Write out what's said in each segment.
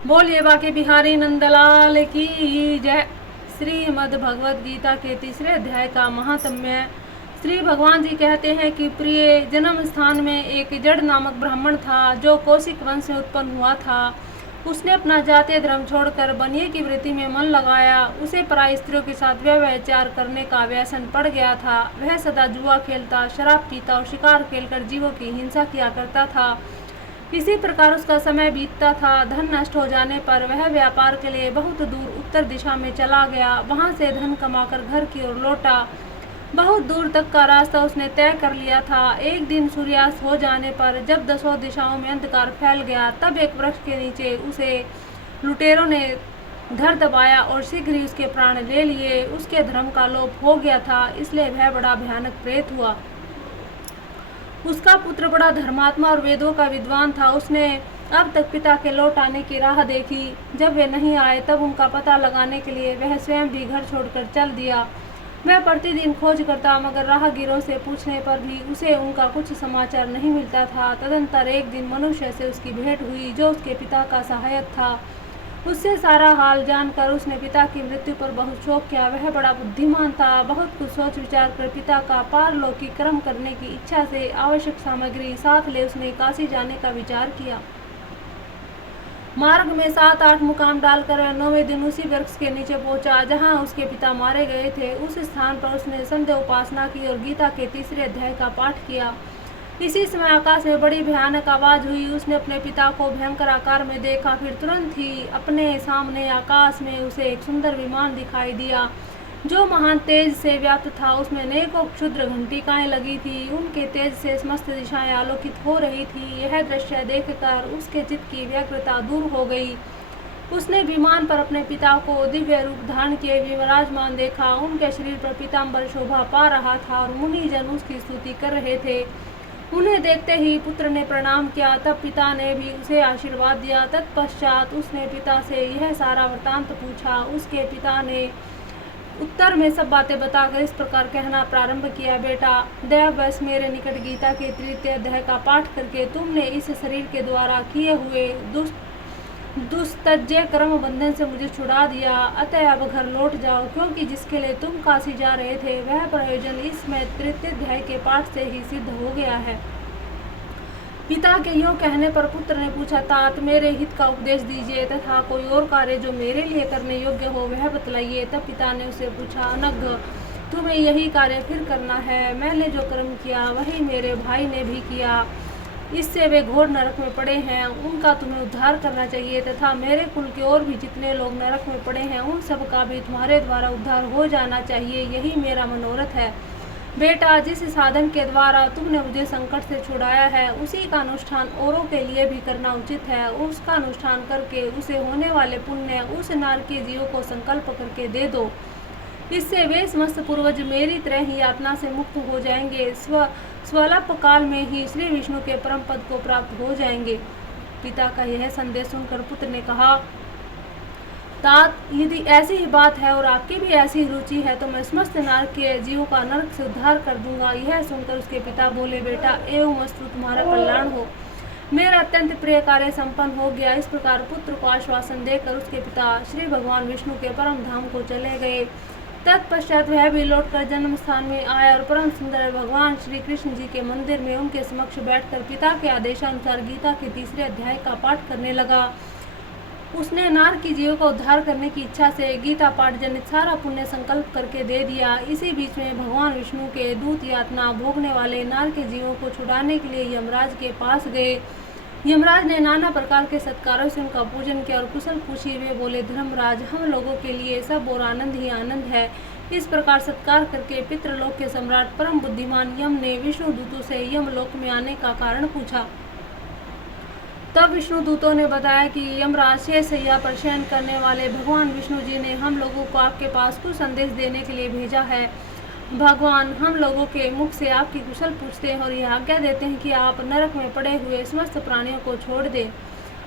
बोलिए बाके बिहारी नंदलाल की जय। श्रीमद् भगवद गीता के तीसरे अध्याय का महात्म्य। श्री भगवान जी कहते हैं कि प्रिय, जन्म स्थान में एक जड़ नामक ब्राह्मण था जो कौशिक वंश में उत्पन्न हुआ था। उसने अपना जातीय धर्म छोड़कर बनिए की वृत्ति में मन लगाया। उसे पराई स्त्रियों के साथ व्यभिचार करने का व्यसन पड़ गया था। वह सदा जुआ खेलता, शराब पीता और शिकार खेलकर जीवों की हिंसा किया करता था। इसी प्रकार उसका समय बीतता था। धन नष्ट हो जाने पर वह व्यापार के लिए बहुत दूर उत्तर दिशा में चला गया। वहां से धन कमाकर घर की ओर लौटा। बहुत दूर तक का रास्ता उसने तय कर लिया था। एक दिन सूर्यास्त हो जाने पर जब दसों दिशाओं में अंधकार फैल गया, तब एक वृक्ष के नीचे उसे लुटेरों ने धर दबाया और शीघ्र ही उसके प्राण ले लिए। उसके धर्म का लोप हो गया था, इसलिए वह बड़ा भयानक प्रेत हुआ। उसका पुत्र बड़ा धर्मात्मा और वेदों का विद्वान था। उसने अब तक पिता के लौट आने की राह देखी। जब वे नहीं आए तब उनका पता लगाने के लिए वह स्वयं भी घर छोड़कर चल दिया। वह प्रतिदिन खोज करता, मगर राहगीरों से पूछने पर भी उसे उनका कुछ समाचार नहीं मिलता था। तदंतर एक दिन मनुष्य से उसकी भेंट हुई जो उसके पिता का सहायक था। उससे सारा हाल जानकर उसने पिता की मृत्यु पर बहुत शोक किया। वह बड़ा बुद्धिमान था। बहुत कुछ सोच विचार कर पिता का पारलौकिक कर्म करने की इच्छा से आवश्यक सामग्री साथ ले उसने काशी जाने का विचार किया। मार्ग में 7-8 मुकाम डालकर वह 9वें दिन उसी वृक्ष के नीचे पहुंचा जहां उसके पिता मारे गए थे। उस स्थान पर उसने संध्या उपासना की और गीता के तीसरे अध्याय का पाठ किया। इसी समय आकाश में बड़ी भयानक आवाज हुई। उसने अपने पिता को भयंकर आकार में देखा। फिर तुरंत ही अपने सामने आकाश में उसे एक सुंदर विमान दिखाई दिया जो महान तेज से व्याप्त था। उसमें अनेकों क्षुद्र घंटिकाएं लगी थी। उनके तेज से समस्त दिशाएं आलोकित हो रही थी। यह दृश्य देखकर उसके चित्त की व्यग्रता दूर हो गई। उसने विमान पर अपने पिता को दिव्य रूप धारण किए विराजमान देखा। उनके शरीर पर पीताम्बर शोभा पा रहा था और मुनि जन उसकी स्तुति कर रहे थे। उन्हें देखते ही पुत्र ने प्रणाम किया। तब पिता ने भी उसे आशीर्वाद दिया। तत्पश्चात उसने पिता से यह सारा वृतांत पूछा। उसके पिता ने उत्तर में सब बातें बताकर इस प्रकार कहना प्रारंभ किया। बेटा, दयावश मेरे निकट गीता के तृतीय अध्याय का पाठ करके तुमने इस शरीर के द्वारा किए हुए दुस्तज्य कर्म बंधन से मुझे छुड़ा दिया। अतः अब घर लौट जाओ, क्योंकि जिसके लिए तुम काशी जा रहे थे वह प्रयोजन इसमें तृतीय अध्याय के पाठ से ही सिद्ध हो गया है। पिता के योग कहने पर पुत्र ने पूछा, तात मेरे हित का उपदेश दीजिए तथा कोई और कार्य जो मेरे लिए करने योग्य हो वह बतलाइए। तब पिता ने उसे पूछा, अनघ, तुम्हें यही कार्य फिर करना है। मैंने जो कर्म किया वही मेरे भाई ने भी किया। इससे वे घोर नरक में पड़े हैं, उनका तुम्हें उद्धार करना चाहिए तथा मेरे कुल के और भी जितने लोग नरक में पड़े हैं उन सब का भी तुम्हारे द्वारा उद्धार हो जाना चाहिए। यही मेरा मनोरथ है। बेटा, जिस साधन के द्वारा तुमने मुझे संकट से छुड़ाया है उसी का अनुष्ठान औरों के लिए भी करना उचित है। उसका अनुष्ठान करके उसे होने वाले पुण्य उस नारकीय जीव को संकल्प करके दे दो। इससे वे समस्त पूर्वज मेरी तरह ही यातना से मुक्त हो जाएंगे। स्वल्प काल में ही श्री विष्णु के परम पद को प्राप्त हो जाएंगे। पिता का यह संदेश सुनकर पुत्र ने कहा, तात, यदि ऐसी ही बात है और आपकी भी ऐसी रुचि है तो मैं समस्त नारकीय जीवों का नरक से उद्धार कर दूंगा। यह सुनकर उसके पिता बोले, बेटा, एवं मस्तु तुम्हारा कल्याण हो। मेरा अत्यंत प्रिय कार्य संपन्न हो गया। इस प्रकार पुत्र को आश्वासन देकर उसके पिता श्री भगवान विष्णु के परम धाम को चले गए। तत्पश्चात वह भी लौटकर जन्म स्थान में आया और परम सुंदर भगवान श्री कृष्ण जी के मंदिर में उनके समक्ष बैठकर पिता के आदेशानुसार गीता के तीसरे अध्याय का पाठ करने लगा। उसने नारकी जीवों का उद्धार करने की इच्छा से गीता पाठ जनित सारा पुण्य संकल्प करके दे दिया। इसी बीच में भगवान विष्णु के दूत यातना भोगने वाले नारकी जीवों को छुड़ाने के लिए यमराज के पास गए। यमराज ने नाना प्रकार के सत्कारों से उनका पूजन किया और कुशल पूछी। वे बोले, धर्मराज, हम लोगों के लिए सब और आनंद ही आनंद है। इस प्रकार सत्कार करके पितृलोक के सम्राट परम बुद्धिमान यम ने विष्णु दूतों से यमलोक में आने का कारण पूछा। तब विष्णु दूतों ने बताया कि यमराज शेषशय्या पर शयन करने वाले भगवान विष्णु जी ने हम लोगों को आपके पास कुछ संदेश देने के लिए भेजा है। भगवान हम लोगों के मुख से आपकी कुशल पूछते हैं और यह आज्ञा देते हैं कि आप नरक में पड़े हुए समस्त प्राणियों को छोड़ दें।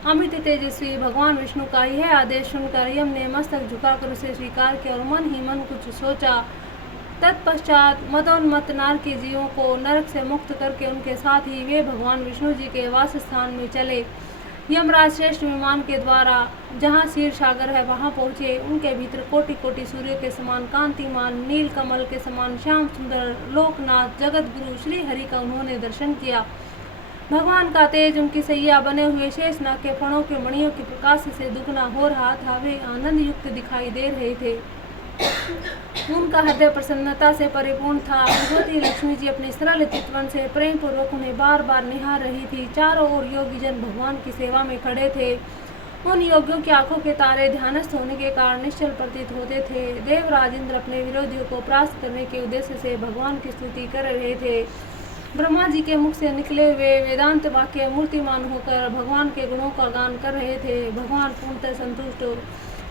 अमित तेजस्वी भगवान विष्णु का यह आदेश सुनकर यम ने मस्तक झुकाकर उसे स्वीकार किया और मन ही मन कुछ सोचा। तत्पश्चात मदोन्मत्त नारकी जीवों को नरक से मुक्त करके उनके साथ ही वे भगवान विष्णु जी के वास स्थान में चले। यमराज श्रेष्ठ विमान के द्वारा जहाँ क्षीर सागर है वहाँ पहुँचे। उनके भीतर कोटि कोटि सूर्य के समान कांतिमान, नील कमल के समान श्याम सुंदर लोकनाथ जगत गुरु श्री हरि का उन्होंने दर्शन किया। भगवान का तेज उनकी सैया बने हुए शेषनाग के फणों के मणियों के प्रकाश से दुगना हो रहा था। वे आनंद युक्त दिखाई दे रहे थे। उनका हृदय प्रसन्नता से परिपूर्ण था। भगवती लक्ष्मी जी अपने सरल चितवन से प्रेम पूर्वक उन्हें बार बार निहार रही थी। चारों ओर योगी जन भगवान की सेवा में खड़े थे। उन योगियों की आंखों के तारे ध्यानस्थ होने के कारण निश्चल प्रतीत होते थे। देवराज इंद्र अपने विरोधियों को परास्त करने के उद्देश्य से भगवान की स्तुति कर रहे थे। ब्रह्मा जी के मुख से निकले हुए वेदांत वाक्य मूर्तिमान होकर भगवान के गुणों का गान कर रहे थे। भगवान पूर्णतः संतुष्ट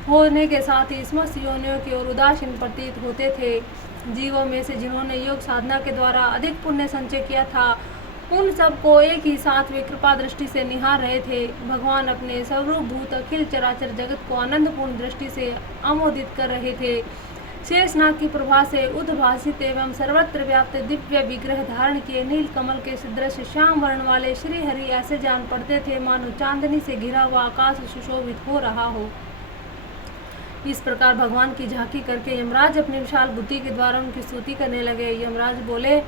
होने के साथ ही समस्त योनियों की ओर उदासीन प्रतीत होते थे। जीवों में से जिन्होंने योग साधना के द्वारा अधिक पुण्य संचय किया था, उन सबको एक ही साथ वे कृपा दृष्टि से निहार रहे थे। भगवान अपने सर्वभूत अखिल चराचर जगत को आनंदपूर्ण दृष्टि से आमोदित कर रहे थे। शेषनाग की प्रभा से उद्भासित एवं सर्वत्र व्याप्त दिव्य विग्रह धारण किए नील कमल के सदृश श्याम वर्ण वाले श्री हरि ऐसे जान पड़ते थे मानो चांदनी से घिरा हुआ आकाश सुशोभित हो रहा हो। इस प्रकार भगवान की झांकी करके यमराज अपनी विशाल बुद्धि के द्वारा उनकी स्तुति करने लगे। यमराज बोले,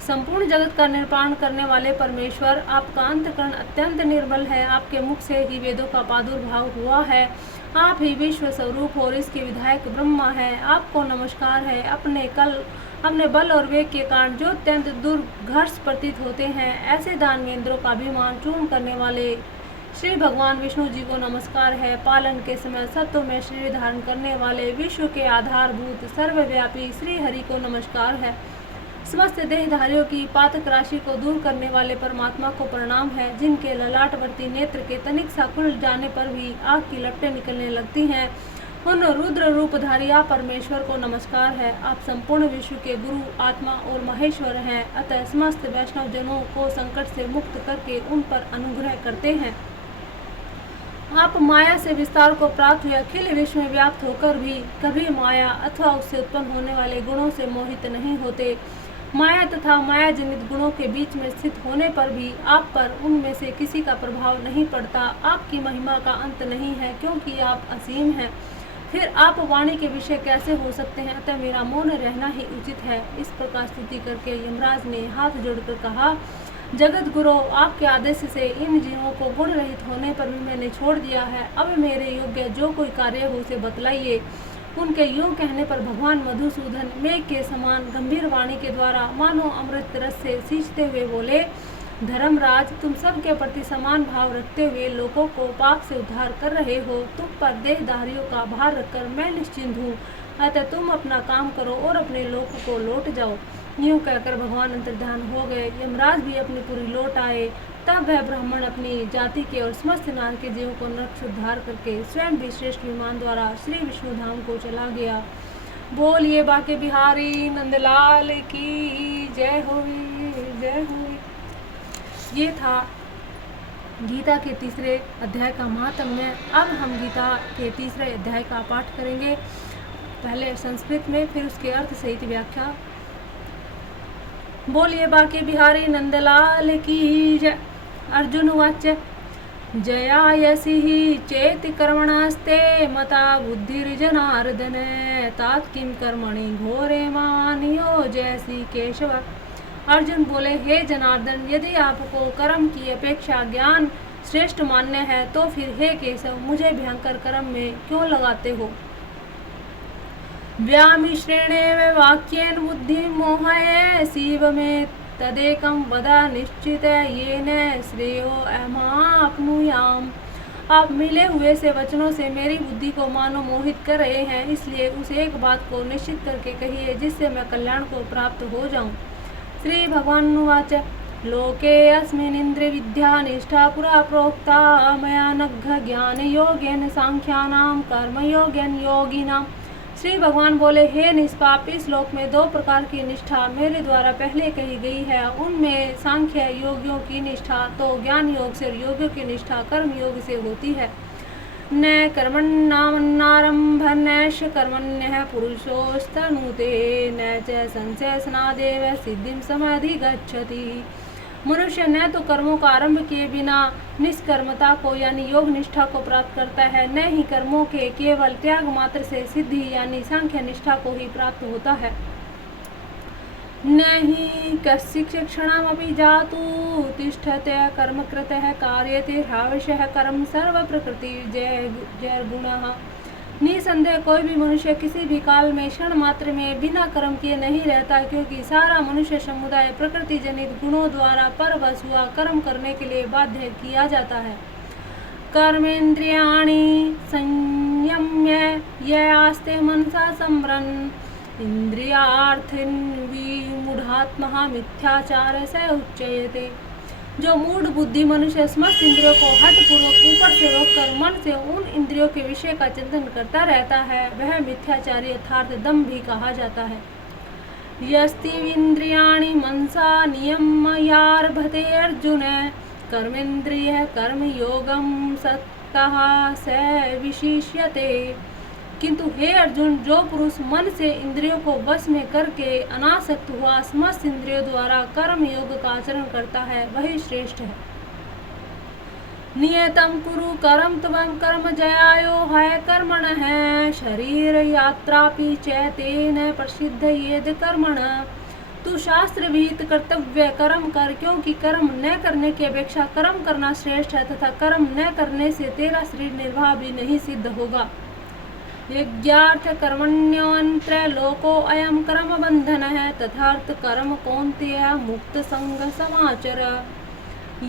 संपूर्ण जगत का निर्माण करने वाले परमेश्वर, आपका अंतःकरण अत्यंत निर्बल है। आपके मुख से ही वेदों का प्रादुर्भाव हुआ है। आप ही विश्व स्वरूप और इसके विधायक ब्रह्मा है। आपको नमस्कार है। अपने बल और वेग के कारण जो अत्यंत दुर्घर्ष प्रतीत होते हैं, ऐसे दानवेंद्रों का अभिमान चूर्ण करने वाले श्री भगवान विष्णु जी को नमस्कार है। पालन के समय सत्व में शरीर धारण करने वाले विश्व के आधारभूत सर्वव्यापी श्री हरि को नमस्कार है। समस्त देहधारियों की पातक राशि को दूर करने वाले परमात्मा को प्रणाम है। जिनके ललाटवर्ती नेत्र के तनिक सा खुल जाने पर भी आग की लपटें निकलने लगती हैं, उन रुद्र रूपधारी आप परमेश्वर को नमस्कार है। आप संपूर्ण विश्व के गुरु, आत्मा और महेश्वर हैं। अतः समस्त वैष्णव जनों को संकट से मुक्त करके उन पर अनुग्रह करते हैं। आप माया से विस्तार को प्राप्त हुए अखिल विश्व में व्याप्त होकर भी कभी माया अथवा उससे उत्पन्न होने वाले गुणों से मोहित नहीं होते। माया तथा माया जनित गुणों के बीच में स्थित होने पर भी आप पर उनमें से किसी का प्रभाव नहीं पड़ता। आपकी महिमा का अंत नहीं है, क्योंकि आप असीम हैं। फिर आप वाणी के विषय कैसे हो सकते हैं? अतः मेरा मौन रहना ही उचित है। इस प्रकार स्तुति करके यमराज ने हाथ जोड़कर कहा, जगत गुरु, आपके आदेश से इन जीवों को गुण रहित होने पर भी मैंने छोड़ दिया है। अब मेरे योग्य जो कोई कार्य हो उसे बतलाइए। उनके यूं कहने पर भगवान मधुसूदन मेघ के समान गंभीर वाणी के द्वारा मानो अमृत रस से सींचते हुए बोले, धर्मराज, तुम सबके प्रति समान भाव रखते हुए लोगों को पाप से उद्धार कर रहे हो। तुम पर देहधारियों का भार रखकर मैं निश्चिंत हूँ। अतः तुम अपना काम करो और अपने लोक को लौट जाओ। यूं कहकर भगवान अंतर्ध्यान हो गए। यमराज भी अपनी पुरी लौट आए। तब वह ब्राह्मण अपनी जाति के और समस्त नार के जीवों को नरक से उद्धार करके स्वयं भी श्रेष्ठ विमान द्वारा श्री विष्णु धाम को चला गया। बोलिए बाके बिहारी नंदलाल की जय हो, जय हो। ये था गीता के तीसरे अध्याय का महात्म्य। अब हम गीता के तीसरे अध्याय का पाठ करेंगे, पहले संस्कृत में फिर उसके अर्थ सहित व्याख्या। बोलिए बाके बिहारी नंदलाल की जय। अर्जुन उवाच, जयायसि हि चेति कर्मणास्ते मता बुद्धिर्जनार्दन तात किं कर्मणि घोरे मां नियोजयसि केशव। अर्जुन बोले, हे जनार्दन, यदि आपको कर्म की अपेक्षा ज्ञान श्रेष्ठ मान्य है तो फिर हे केशव, मुझे भयंकर कर्म में क्यों लगाते हो। व्यामिश्रेणे वाक्येन बुद्धि मोहये शिव में तदेकं वदा निश्चित येन श्रेयो अहमाप्नुयाम। आप मिले हुए से वचनों से मेरी बुद्धि को मानो मोहित कर रहे हैं, इसलिए उस एक बात को निश्चित करके कहिए जिससे मैं कल्याण को प्राप्त हो जाऊं। श्री भगवान उवाच, लोके अस्मिन् इंद्रिय विद्या निष्ठा पुरा प्रोक्ता मया नघ ज्ञान योगेन सांख्यानां कर्म योगेन योगिनां। श्री भगवान बोले, हे निष्पाप, इस लोक में दो प्रकार की निष्ठा मेरे द्वारा पहले कही गई है। उनमें सांख्य योगियों की निष्ठा तो ज्ञान योग से, योगियों की निष्ठा कर्म योग से होती है। न कर्मण्णामन्नारम्भ नैष कर्मण्यः पुरुषोस्तनुते न च संशयसनादेव सिद्धिं समधिगच्छति। मनुष्य न तो कर्मों का आरंभ किए बिना निष्कर्मता को यानी योग निष्ठा को प्राप्त करता है, न ही कर्मों के केवल त्याग मात्र से सिद्धि यानी सांख्य निष्ठा को ही प्राप्त होता है। न ही कस्यचित् क्षणमपि जातु तिष्ठते कर्मकृतः कार्यते ह्यावशः कर्म सर्व प्रकृति जय गुणः। निसंदेह कोई भी मनुष्य किसी भी काल में क्षण मात्र में बिना कर्म किए नहीं रहता, क्योंकि सारा मनुष्य समुदाय प्रकृति जनित गुणों द्वारा परवश हुआ कर्म करने के लिए बाध्य किया जाता है। कर्मेन्द्रियाणि संयम्य ये आस्ते मनसा सम्रन् इंद्रियार्थीन् विमूढ़ात्मा मिथ्याचार से उच्यते। जो मूढ़ बुद्धि मनुष्य समस्त इंद्रियों को हठ पूर्वक ऊपर से रोककर मन से उन इंद्रियों के विषय का चिंतन करता रहता है, वह मिथ्याचारी अर्थात दम्भ भी कहा जाता है। यस्ति इंद्रियाणि मनसा नियम्यारभते अर्जुन कर्मेन्द्रिय कर्म योगम सक्तः स विशिष्यते। किंतु हे अर्जुन, जो पुरुष मन से इंद्रियों को वश में करके अनासक्त हुआ समस्त इंद्रियों द्वारा कर्म योग का आचरण करता है, वही श्रेष्ठ है। नियतम कुरु कर्म त्वं कर्म जयायो है कर्मण है शरीर यात्रापि चैतेन प्रसिद्ध येद कर्मण। तू शास्त्र विहित कर्तव्य कर्म कर, क्योंकि कर्म न करने की अपेक्षा कर्म करना श्रेष्ठ है, तथा कर्म न करने से तेरा शरीर निर्वाह भी नहीं सिद्ध होगा। यज्ञार्थ कर्मण्योऽन्त्र लोको अयम कर्म बंधन है तथार्थ कर्म कौन्तेय मुक्त संग समाचर।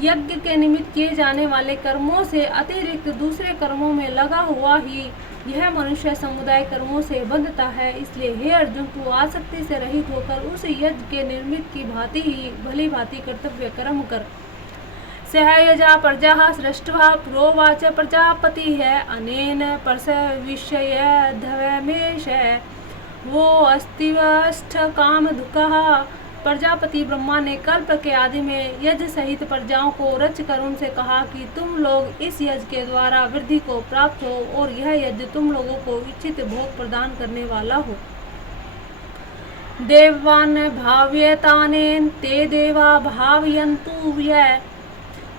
यज्ञ के निमित्त किए जाने वाले कर्मों से अतिरिक्त दूसरे कर्मों में लगा हुआ ही यह मनुष्य समुदाय कर्मों से बंधता है। इसलिए हे अर्जुन, तू आसक्ति से रहित होकर उस यज्ञ के निर्मित की भांति ही भली भांति कर्तव्य कर्म कर। सहयजा प्रजा सृष्ट्वा प्रोवाच प्रजापति है अनेन परस विषय धवमेश वो अस्तिवष्ठ काम दुखः। प्रजापति ब्रह्मा ने कल्प के आदि में यज्ञ सहित प्रजाओं को रच कर उनसे कहा कि तुम लोग इस यज्ञ के द्वारा वृद्धि को प्राप्त हो और यह यज्ञ तुम लोगों को इच्छित भोग प्रदान करने वाला हो। देवान् भाव्यतानेन ते देवा भावयन्तु व्यय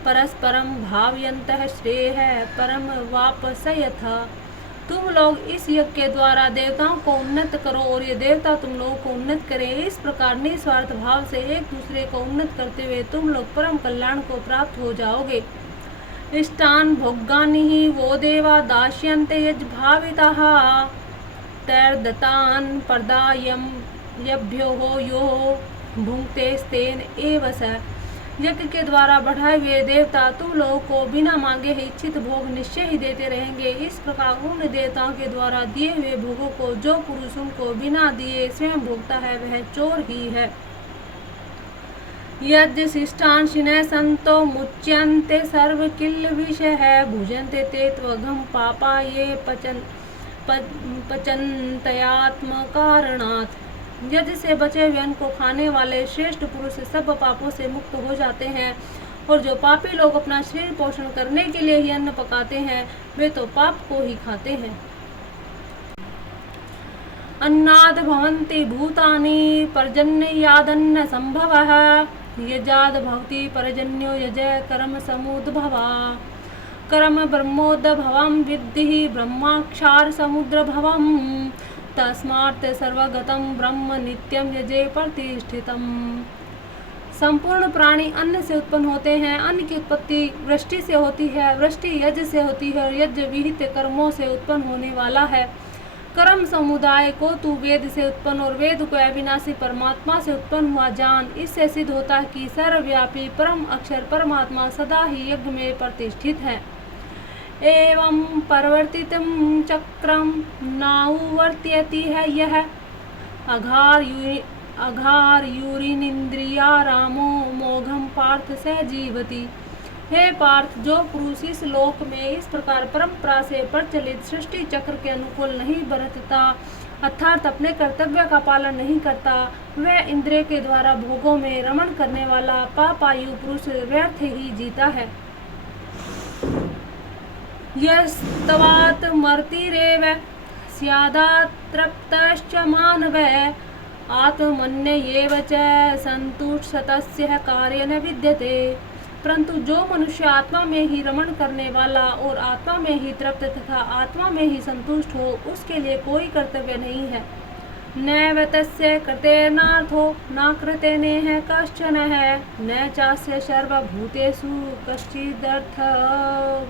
परस्परम भावयन्तः श्रेयः परम वापसयथ। तुम लोग इस यज्ञ के द्वारा देवताओं को उन्नत करो और ये देवता तुम लोगों को उन्नत करें। इस प्रकार निस्वार्थ भाव से एक दूसरे को उन्नत करते हुए तुम लोग परम कल्याण को प्राप्त हो जाओगे। इष्टान भोगानि ही वो देवा दास्यन्ते यज्भाविताः तैर्दतान् प्रदायं यभ्यो हो यो भुंक्ते स्तेन एव स। यज्ञ के द्वारा बढ़ाए हुए देवता तुम लोगों को बिना मांगे ही इच्छित भोग निश्चय ही देते रहेंगे। इस प्रकार उन देवताओं के द्वारा दिए हुए भोगों को जो पुरुष उनको बिना दिए स्वयं भोगता है, वह चोर ही है। यज्ञ शिष्टांशिनः संतो मुच्यन्ते सर्व किल विषय भुजन्ते ते त्वघं पापा ये पचन्तयात्म कारणात्। यज्ञ से बचे हुए अन्न को खाने वाले श्रेष्ठ पुरुष सब पापों से मुक्त हो जाते हैं, और जो पापी लोग अपना शरीर पोषण करने के लिए ही अन्न पकाते हैं, वे तो पाप को ही खाते हैं। अन्नाद भवन्ति भूतानि पर्जन्यादन्न संभवः यजाद भवति पर्जन्यो यज कर्म समुद्भवा। कर्म ब्रह्मोद्भवं विद्धि ब्रह्माक्षार समुद्रभवम् तस्मात् सर्वगतं ब्रह्म नित्यं यजे प्रतिष्ठितम्। संपूर्ण प्राणी अन्न से उत्पन्न होते हैं। अन्न की उत्पत्ति वृष्टि से होती है, वृष्टि यज्ञ से होती है और यज्ञ विहित कर्मों से उत्पन्न होने वाला है। कर्म समुदाय को तू वेद से उत्पन्न और वेद को अविनाशी परमात्मा से उत्पन्न हुआ जान। इससे सिद्ध होता है कि सर्वव्यापी परम अक्षर परमात्मा सदा ही यज्ञ में प्रतिष्ठित है। एवं परिवर्तितं चक्रम नावर्त्यति है यह अघार यूरिनिंद्रिया रामो मोघम पार्थ स जीवति। हे पार्थ, जो पुरुष इस लोक में इस प्रकार परंपरा से प्रचलित सृष्टि चक्र के अनुकूल नहीं बरतता अर्थात अपने कर्तव्य का पालन नहीं करता, वह इंद्रिय के द्वारा भोगों में रमण करने वाला पापायु पुरुष व्यर्थ ही जीता है। यस्तवात् मर्तिरेव स्यादातृप्तश्च मानवः आत्मन्येव च संतुष्टस्य कार्य न विद्यते। परंतु जो मनुष्य आत्मा में ही रमण करने वाला और आत्मा में ही तृप्त तथा आत्मा में ही संतुष्ट हो, उसके लिए कोई कर्तव्य नहीं है। नैव तस्य कृतेनार्थो न कृतेनेह कश्चन है, न चास्य सर्वभूतेषु कश्चिदर्थ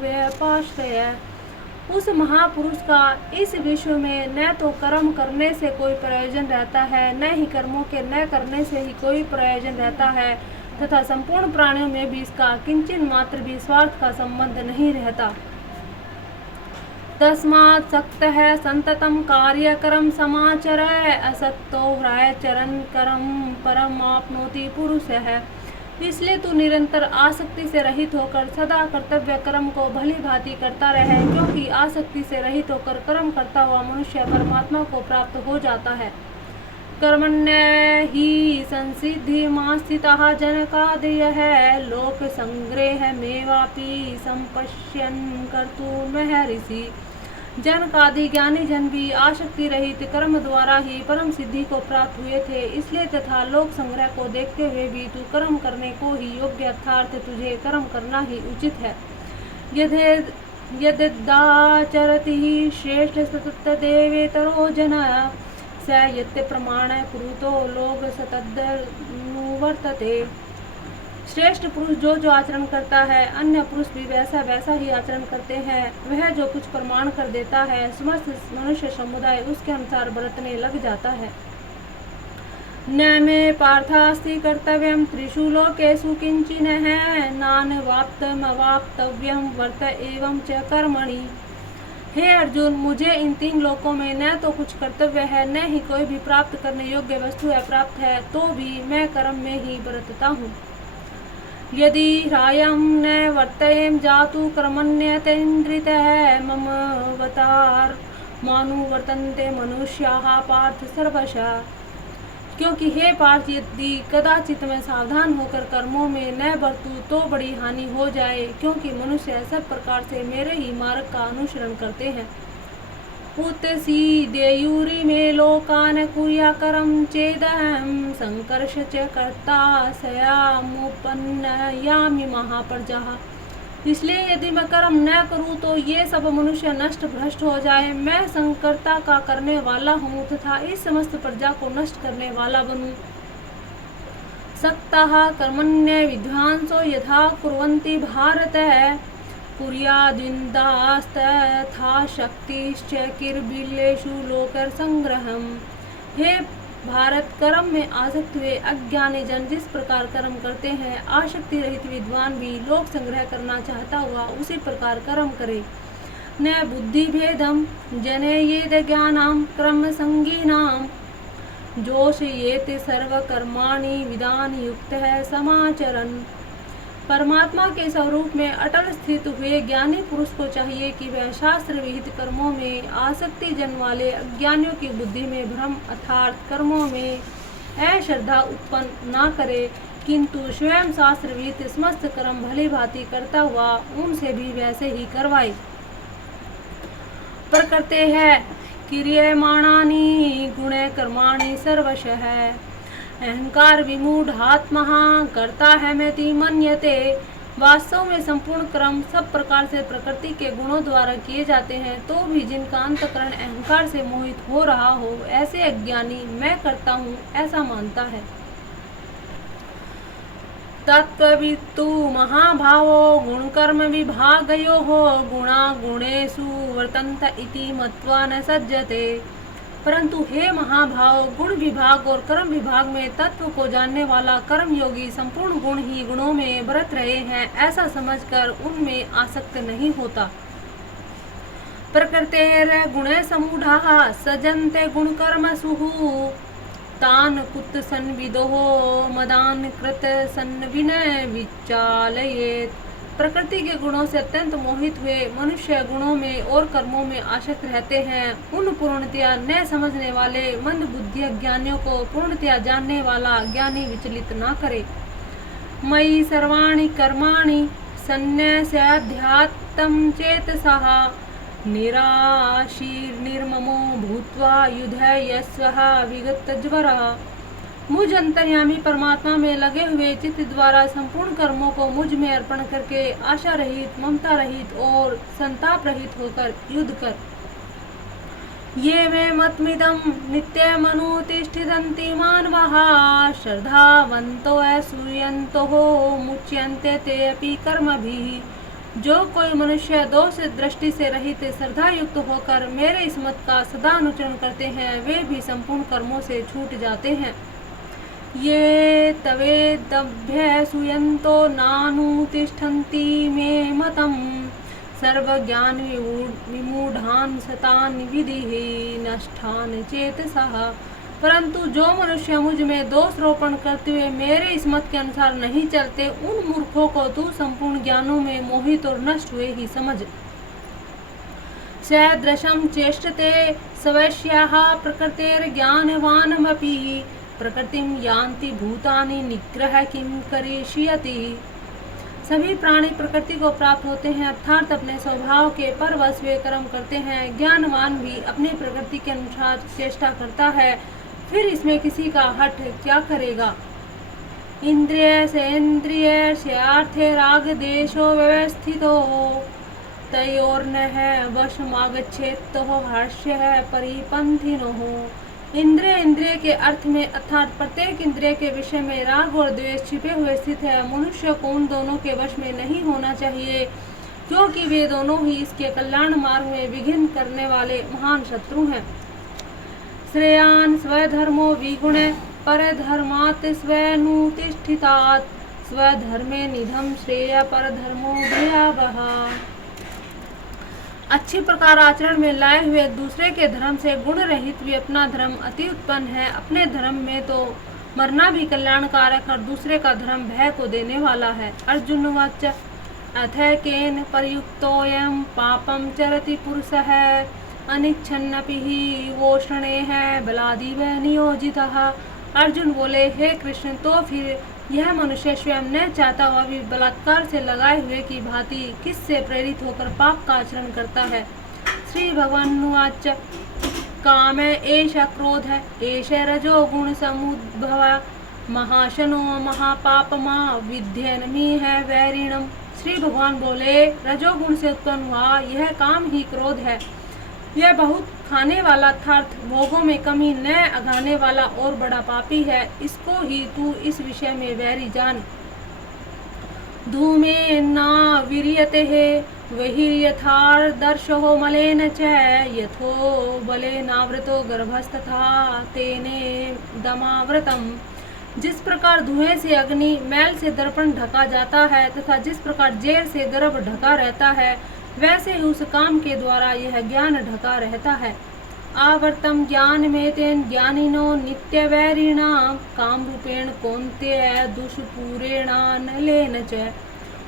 व्यपाश्रय। उस महापुरुष का इस विश्व में न तो कर्म करने से कोई प्रयोजन रहता है, न ही कर्मों के न करने से ही कोई प्रयोजन रहता है, तथा संपूर्ण प्राणियों में भी इसका किंचित मात्र भी स्वार्थ का संबंध नहीं रहता। तस्मात् सक्तः संततम कार्यकरम समाचरय, असक्तो ह्रायचरन् करम परमाप्नोति पुरुषः। इसलिए तू निरंतर आसक्ति से रहित होकर सदा कर्तव्य कर्म को भली भांति करता रहे, क्योंकि आसक्ति से रहित होकर कर्म करता हुआ मनुष्य परमात्मा को प्राप्त हो जाता है। कर्मण्य ही संसिद्धिमास्थितः जनकादयः, लोक संग्रह मेवापि संपश्यन् कर्तुमर्हसि। जनकादि ज्ञानी जन भी आसक्ति रहित कर्म द्वारा ही परम सिद्धि को प्राप्त हुए थे, इसलिए तथा लोक संग्रह को देखते हुए भी तू कर्म करने को ही योग्य, अर्थात तुझे कर्म करना ही उचित है। यद्दाचरति श्रेष्ठ सततदेवेतरो जनः, स यत् प्रमाण कुरुतो लोक सतदनुवर्तते। श्रेष्ठ पुरुष जो आचरण करता है, अन्य पुरुष भी वैसा वैसा ही आचरण करते हैं। वह जो कुछ प्रमाण कर देता है, समस्त मनुष्य समुदाय उसके अनुसार बरतने लग जाता है। न मे पार्थास्ति कर्तव्यम त्रिषु लोकेषु किंचिनः, नानवाप्तमवाप्तव्यम वर्त एवं च कर्मणि। हे अर्जुन, मुझे इन 3 लोकों में न तो कुछ कर्तव्य है, न ही कोई भी प्राप्त करने योग्य वस्तु है प्राप्त है, तो भी मैं कर्म में ही बरतता हूँ। यदि ह्रायं न वर्तयेम जातु कर्मण्यतेन्द्रितः, मम अवतारमानुवर्तन्ते मनुष्याः पार्थ सर्वशः। क्योंकि हे पार्थ, यदि कदाचित मैं सावधान होकर कर्मों में न बरतूं तो बड़ी हानि हो जाए, क्योंकि मनुष्य सब प्रकार से मेरे ही मार्ग का अनुसरण करते हैं। उत्सी देयूरी में लोकान कुर्याकरं चेदहं संकर्ष च कर्ता सयामुपन्नयामि महाप्रजाः। इसलिए यदि मैं कर्म न करूं तो ये सब मनुष्य नष्ट भ्रष्ट हो जाए। मैं संकर्ता का करने वाला हूँ तथा इस समस्त प्रजा को नष्ट करने वाला बनूं। सक्ताः कर्मण्य विद्वांसो यथा कुर्वन्ति भारत, कुर्यादिन्दास्तथा शक्तिश्च किर्बिलेषु लोकर संग्रहम्। हे भारत, कर्म में आसक्त हुए अज्ञानी जन जिस प्रकार कर्म करते हैं, आसक्ति रहित विद्वान भी लोक संग्रह करना चाहता हुआ उसी प्रकार कर्म करे। न बुद्धि भेदम जनयेद ज्ञानाम कर्म संगीनाम, जोषयेत सर्व कर्माणि विदान युक्तः समाचरन्। परमात्मा के स्वरूप में अटल स्थित हुए ज्ञानी पुरुष को चाहिए कि वह शास्त्र विहित कर्मों में आसक्ति जन वाले अज्ञानियों की बुद्धि में भ्रम अर्थात कर्मों में अश्रद्धा उत्पन्न न करे, किंतु स्वयं शास्त्र विहित समस्त कर्म भली भांति करता हुआ उनसे भी वैसे ही करवाए। पर करते हैं क्रियमाणानि गुणे कर्माणि सर्वशः, अहंकार विमूढ़ात्मा करता है मैति मन्यते। वास्तव में संपूर्ण कर्म सब प्रकार से प्रकृति के गुणों द्वारा किए जाते हैं, तो भी जिनका अंतःकरण अहंकार से मोहित हो रहा हो, ऐसे अज्ञानी मैं करता हूँ ऐसा मानता है। तत्त्ववित्तु महाभावो गुणकर्म विभागयोः, गुणा गुणेषु वर्तन्त इति मत्वा न सज्जते। परंतु हे महाभाव, गुण विभाग और कर्म विभाग में तत्व को जानने वाला कर्मयोगी संपूर्ण गुण ही गुणों में बरत रहे हैं ऐसा समझकर उनमें आसक्त नहीं होता। प्रकृतेर गुणे समूढ़ाः सजन्ते गुण कर्मसु, तान कुत संविदो मदान कृत संविनय विचालयेत्। प्रकृति के गुणों से अत्यंत मोहित हुए मनुष्य गुणों में और कर्मों में आसक्त रहते हैं। उन पूर्णतया न समझने वाले मंद बुद्धि ज्ञानियों को पूर्णतया जानने वाला ज्ञानी विचलित न करे। मयि सर्वाणि कर्माणि सन्न्यस्याध्यात्मं चेतसः, निराशीर्निर्ममो भूत्वा युधयस्वः विगतज्वरः। मुझ अंतर्यामी परमात्मा में लगे हुए चित्त द्वारा संपूर्ण कर्मों को मुझ में अर्पण करके आशा रहित, ममता रहित और संताप रहित होकर युद्ध कर। ये मे मतमिदं नित्यमनुतिष्ठन्ति मानवाः श्रद्धावन्तो सूयन्तो मुच्यन्ते ते अपि कर्मभिः। जो कोई मनुष्य दोष दृष्टि से रहित श्रद्धा युक्त होकर मेरे इस मत का सदा अनुचरण करते हैं, वे भी संपूर्ण कर्मों से छूट जाते हैं। ये तवेदभ्य सूयन्तो नानुतिष्ठन्ति मे मतम् सर्वज्ञान विमूढ़ान सतान विधिः नष्टान चेतसः। परंतु जो मनुष्य मुझ में दोष रोपण करते हुए मेरे इस मत के अनुसार नहीं चलते, उन मूर्खों को तू संपूर्ण ज्ञानों में मोहित और नष्ट हुए ही समझ। सदृशं चेष्टते स्वस्याः प्रकृतेर्ज्ञानवानमपि प्रकृतिं यान्ति भूतानि निग्रह किं करिष्यति। सभी प्राणी प्रकृति को प्राप्त होते हैं, अर्थात अपने स्वभाव के परवश वे कर्म करते हैं। ज्ञानवान भी अपनी प्रकृति के अनुसार चेष्टा करता है, फिर इसमें किसी का हठ क्या करेगा। इंद्रिय सेन्द्रिय स्यार्थे राग देशो व्यवस्थितो तयोर्नः वशमागच्छेत्तो हर्ष्यः परिपन्थिनोः। इंद्रिय के अर्थ में अर्थात प्रत्येक इंद्रिय के विषय में राग और द्वेष छिपे हुए स्थित है। मनुष्य को उन दोनों के वश में नहीं होना चाहिए, क्योंकि वे दोनों ही इसके कल्याण मार्ग में विघ्न करने वाले महान शत्रु हैं। श्रेयान् स्वधर्मो विगुण परधर्मात् स्वनुतिष्ठितात् स्वधर्मे निधम श्रेय परधर्मो भयावह। अच्छी प्रकार आचरण में लाए हुए दूसरे के धर्म से गुण रहित भी अपना धर्म अति उत्पन्न है। अपने धर्म में तो मरना भी कल्याणकारक और दूसरे का धर्म भय को देने वाला है। अर्जुन उवाच अथ केन प्रयुक्तोऽयं पापं चरति पुरुषः अनिच्छन्नपि हि वोषणेः बलादिव नियोजितः। अर्जुन बोले, हे कृष्ण, तो फिर यह मनुष्य स्वयं न चाहता हुआ भी बलात्कार से लगाए हुए की भांति किससे प्रेरित होकर पाप का आचरण करता है। श्री भगवान उवाच काम एष क्रोध एष रजो गुण समुद्भव महाशनो महापापमा विध्यन्मी है वैरिणम। श्री भगवान बोले, रजोगुण से उत्पन्न हुआ यह काम ही क्रोध है। यह बहुत खाने वाला अर्थात भोगों में कमी न अघाने वाला और बड़ा पापी है। इसको ही तू इस विषय में वैरी जान। धूमे ना वीर्यते वही यथार्दर्शो मलेन च यथो बलेनावृतो गर्भस्तथा तेने दमावृतम। जिस प्रकार धुएं से अग्नि, मैल से दर्पण ढका जाता है तथा जिस प्रकार जेर से गर्भ ढका रहता है, वैसे ही उस काम के द्वारा यह ज्ञान ढका रहता है। आवर्तम ज्ञान में तेन ज्ञानिनो नित्य वैरिणा काम रूपेण कौन्तेय दुष्पूरेणान लेन च।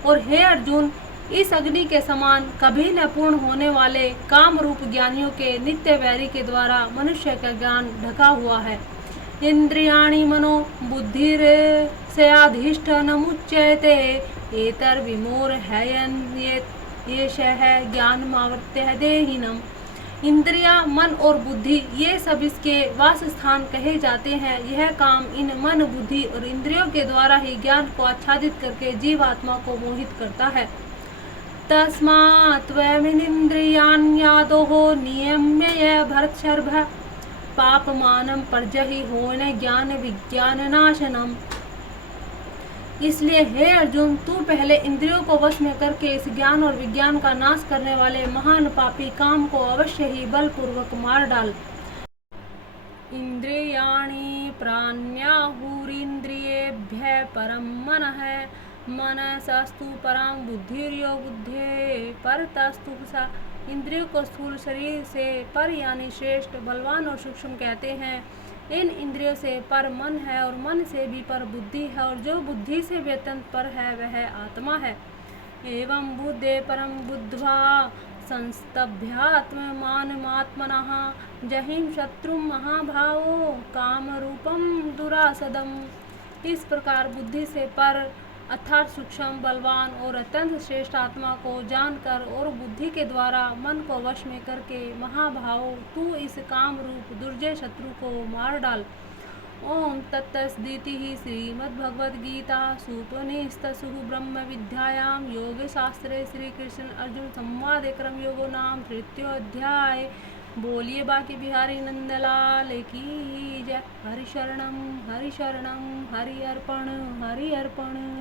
और हे अर्जुन, इस अग्नि के समान कभी न पूर्ण होने वाले काम रूप ज्ञानियों के नित्य वैरी के द्वारा मनुष्य का ज्ञान ढका हुआ है। इंद्रियाणि मनो बुद्धिर स्याधिष्ठ नमुच्यते एतर विमोर हयन ये है ज्ञान मावर्त्य देहिनम। इंद्रिया, मन और बुद्धि ये सब इसके वास स्थान कहे जाते हैं। यह काम इन मन, बुद्धि और इंद्रियों के द्वारा ही ज्ञान को आच्छादित करके जीवात्मा को मोहित करता है। तस्मात् त्वमिन्द्रियाणि यादोः नियम्य भरतशर्भ पापमानं पर्जहि होन ज्ञान विज्ञान नाशनम। इसलिए हे अर्जुन, तू पहले इंद्रियों को वश में करके इस ज्ञान और विज्ञान का नाश करने वाले महान पापी काम को अवश्य ही बलपूर्वक मार डाल। इंद्रियाणि प्राण्याहुरिन्द्रियेभ्यः परं मनः मनसस्तु परं बुद्धिर्यो बुद्धे परतस्तु सा। इंद्रियों को स्थूल शरीर से पर यानी श्रेष्ठ, बलवान और सूक्ष्म कहते हैं। इन इंद्रियों से पर मन है और मन से भी पर बुद्धि है, और जो बुद्धि से वेतन पर है वह आत्मा है। एवं बुद्धे परम बुद्ध्वा संस्तभ्यात्ममानमात्मनः जहिं शत्रुं महाभावो काम रूपम दुरासदम। इस प्रकार बुद्धि से पर अर्थात सूक्ष्म, बलवान और अत्यंत श्रेष्ठ आत्मा को जानकर और बुद्धि के द्वारा मन को वश में करके महाभाव तू इस काम रूप दुर्जय शत्रु को मार डाल। ओम तत्सदिति श्रीमद्भगवद्गीतासूपनिषत्सु ब्रह्म विद्यायां योग शास्त्रे श्री कृष्ण अर्जुन संवादे क्रम योगो नाम तृतीयोऽध्याय। बोलिए बाकी बिहारी नंदलाल की जय। हरि शरणम हरि अर्पण हरि अर्पण।